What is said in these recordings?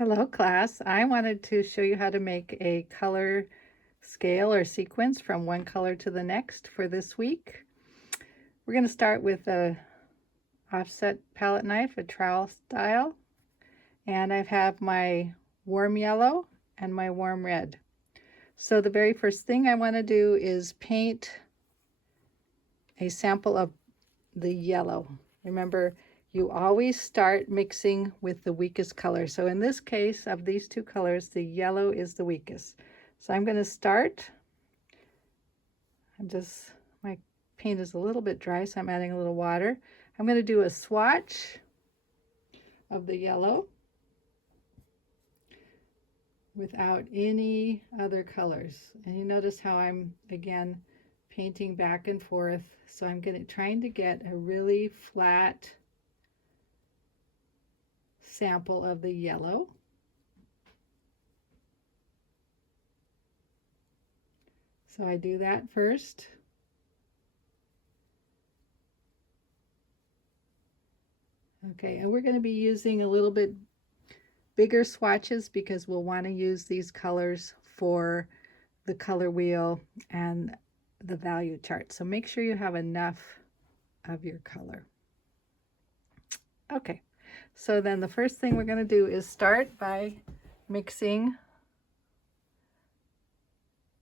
Hello class, I wanted to show you how to make a color scale or sequence from one color to the next for this week. We're going to start with a offset palette knife, a trowel style, and I have my warm yellow and my warm red. So the very first thing I want to do is paint a sample of the yellow. Remember, you always start mixing with the weakest color. So in this case, of these two colors, the yellow is the weakest. So I'm going to start. My paint is a little bit dry, so I'm adding a little water. I'm going to do a swatch of the yellow without any other colors. And you notice how I'm, again, painting back and forth. So I'm trying to get a really flat sample of the yellow. So I do that first. Okay, and we're going to be using a little bit bigger swatches because we'll want to use these colors for the color wheel and the value chart. So make sure you have enough of your color. Okay, so then the first thing we're going to do is start by mixing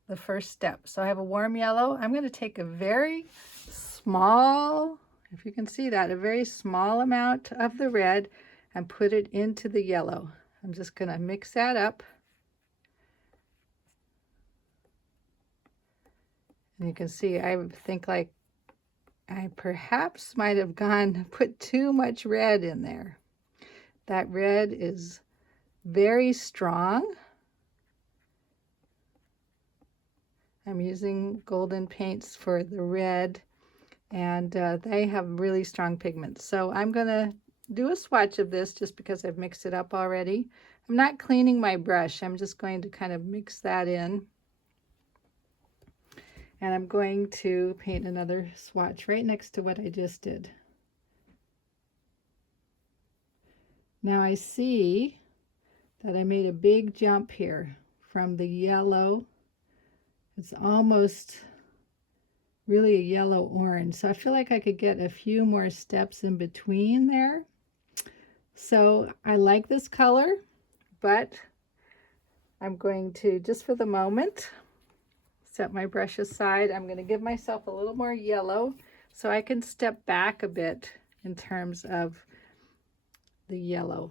the first step. So I have a warm yellow. I'm going to take a very small, if you can see that, a very small amount of the red and put it into the yellow. I'm just going to mix that up. And you can see, I think like I perhaps might have put too much red in there. That red is very strong. I'm using golden paints for the red, and they have really strong pigments. So I'm going to do a swatch of this just because I've mixed it up already. I'm not cleaning my brush. I'm just going to kind of mix that in. And I'm going to paint another swatch right next to what I just did. Now I see that I made a big jump here from the yellow. It's almost really a yellow-orange. So I feel like I could get a few more steps in between there. So I like this color, but I'm going to, just for the moment, set my brush aside. I'm going to give myself a little more yellow so I can step back a bit in terms of the yellow.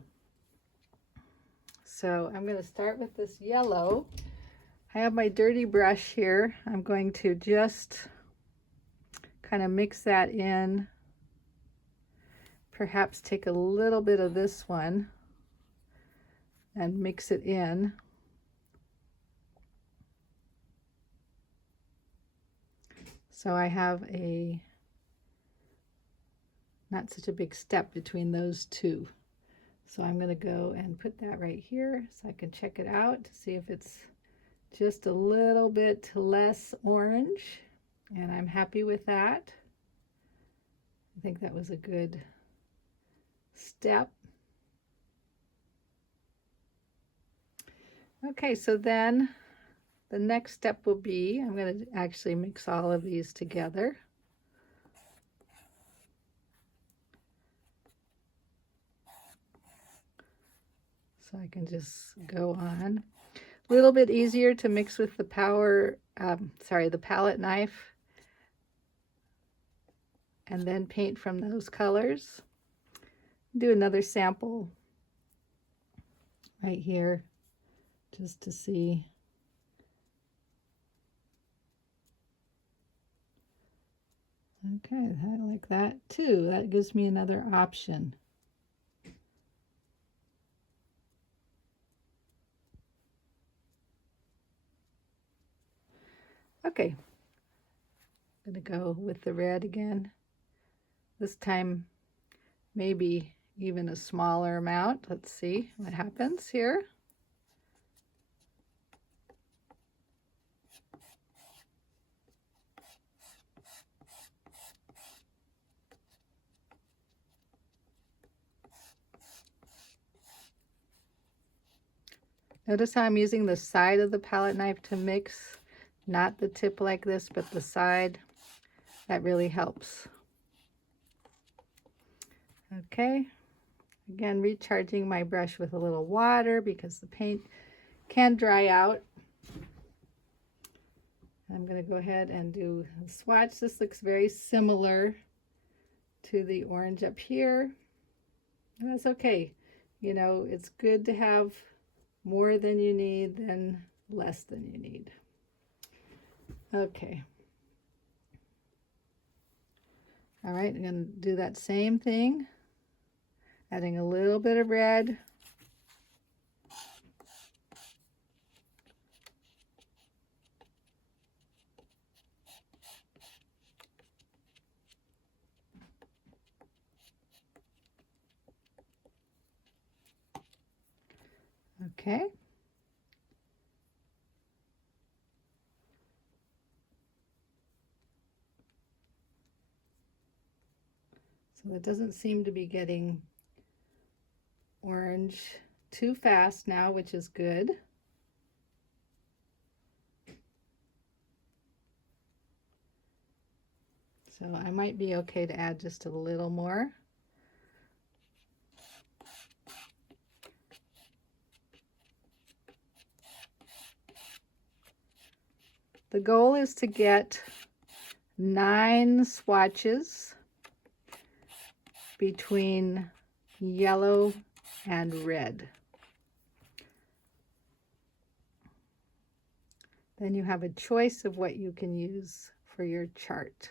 So I'm going to start with this yellow. I have my dirty brush here. I'm going to just kind of mix that in. Perhaps take a little bit of this one and mix it in. So I have not such a big step between those two. So I'm going to go and put that right here so I can check it out to see if it's just a little bit less orange, and I'm happy with that. I think that was a good step. Okay, so then the next step will be, I'm going to actually mix all of these together. So I can just go on. A little bit easier to mix with the the palette knife, and then paint from those colors. Do another sample right here just to see. Okay, I like that too. That gives me another option. Okay, I'm going to go with the red again. This time, maybe even a smaller amount. Let's see what happens here. Notice how I'm using the side of the palette knife to mix, not the tip like this, but the side. That really helps. Okay, again, recharging my brush with a little water because the paint can dry out. I'm going to go ahead and do a swatch. This looks very similar to the orange up here. And that's okay. You know, it's good to have more than you need than less than you need. Okay. All right, I'm going to do that same thing, adding a little bit of red. Okay. So that doesn't seem to be getting orange too fast now, which is good. So I might be okay to add just a little more. The goal is to get 9 swatches between yellow and red. Then you have a choice of what you can use for your chart.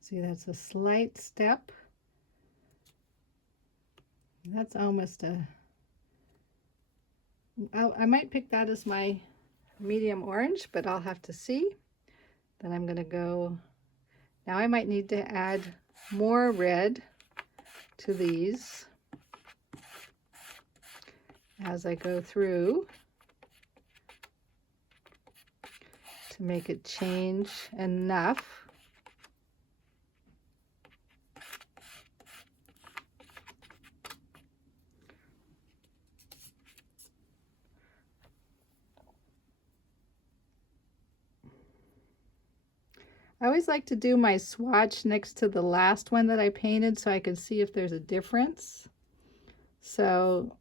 See, that's a slight step. That's almost a, I might pick that as my medium orange, but I'll have to see. Then I'm going to go, now I might need to add more red to these as I go through to make it change enough. I always like to do my swatch next to the last one that I painted so I can see if there's a difference. So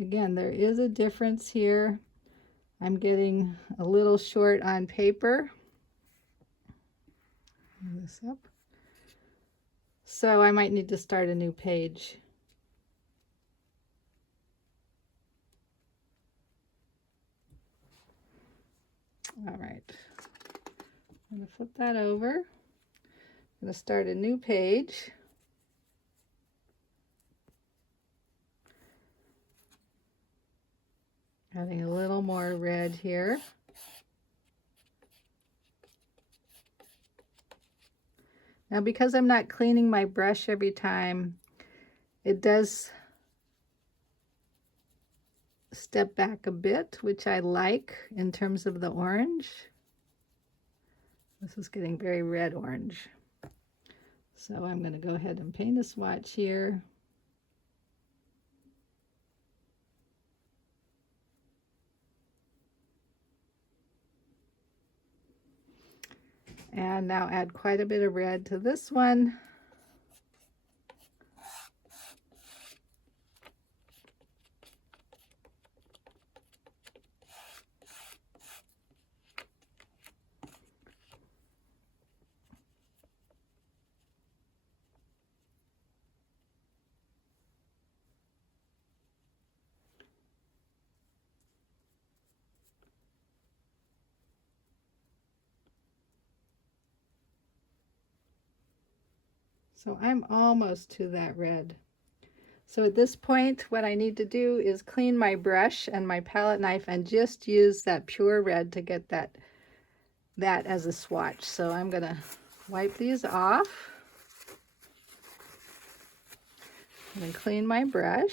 again, there is a difference here. I'm getting a little short on paper. Move this up. So I might need to start a new page. All right, I'm going to flip that over. I'm going to start a new page. Adding a little more red here. Now, because I'm not cleaning my brush every time, it does step back a bit, which I like in terms of the orange. This is getting very red orange. So I'm going to go ahead and paint a swatch here. And now add quite a bit of red to this one. So I'm almost to that red. So at this point, what I need to do is clean my brush and my palette knife and just use that pure red to get that as a swatch. So I'm going to wipe these off and clean my brush.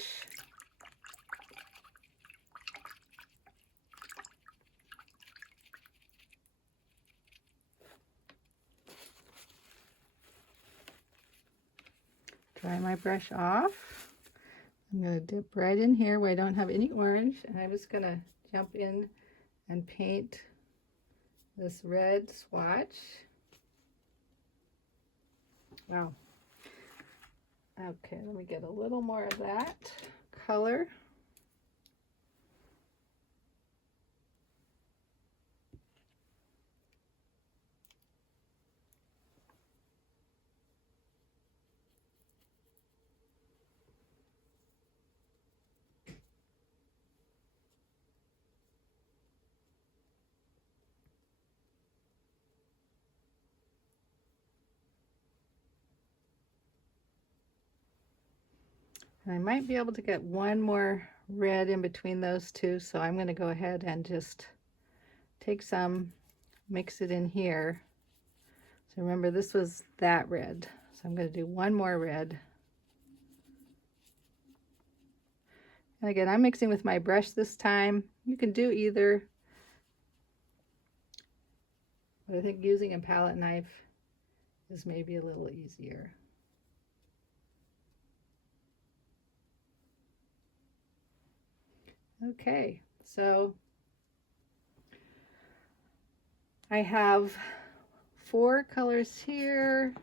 Dry my brush off. I'm going to dip right in here where I don't have any orange, and I'm just going to jump in and paint this red swatch. Wow. Okay, let me get a little more of that color. And I might be able to get one more red in between those two, so I'm going to go ahead and just take some, mix it in here. So remember, this was that red, so I'm going to do one more red. And again, I'm mixing with my brush this time. You can do either, but I think using a palette knife is maybe a little easier. Okay, so I have 4 colors here.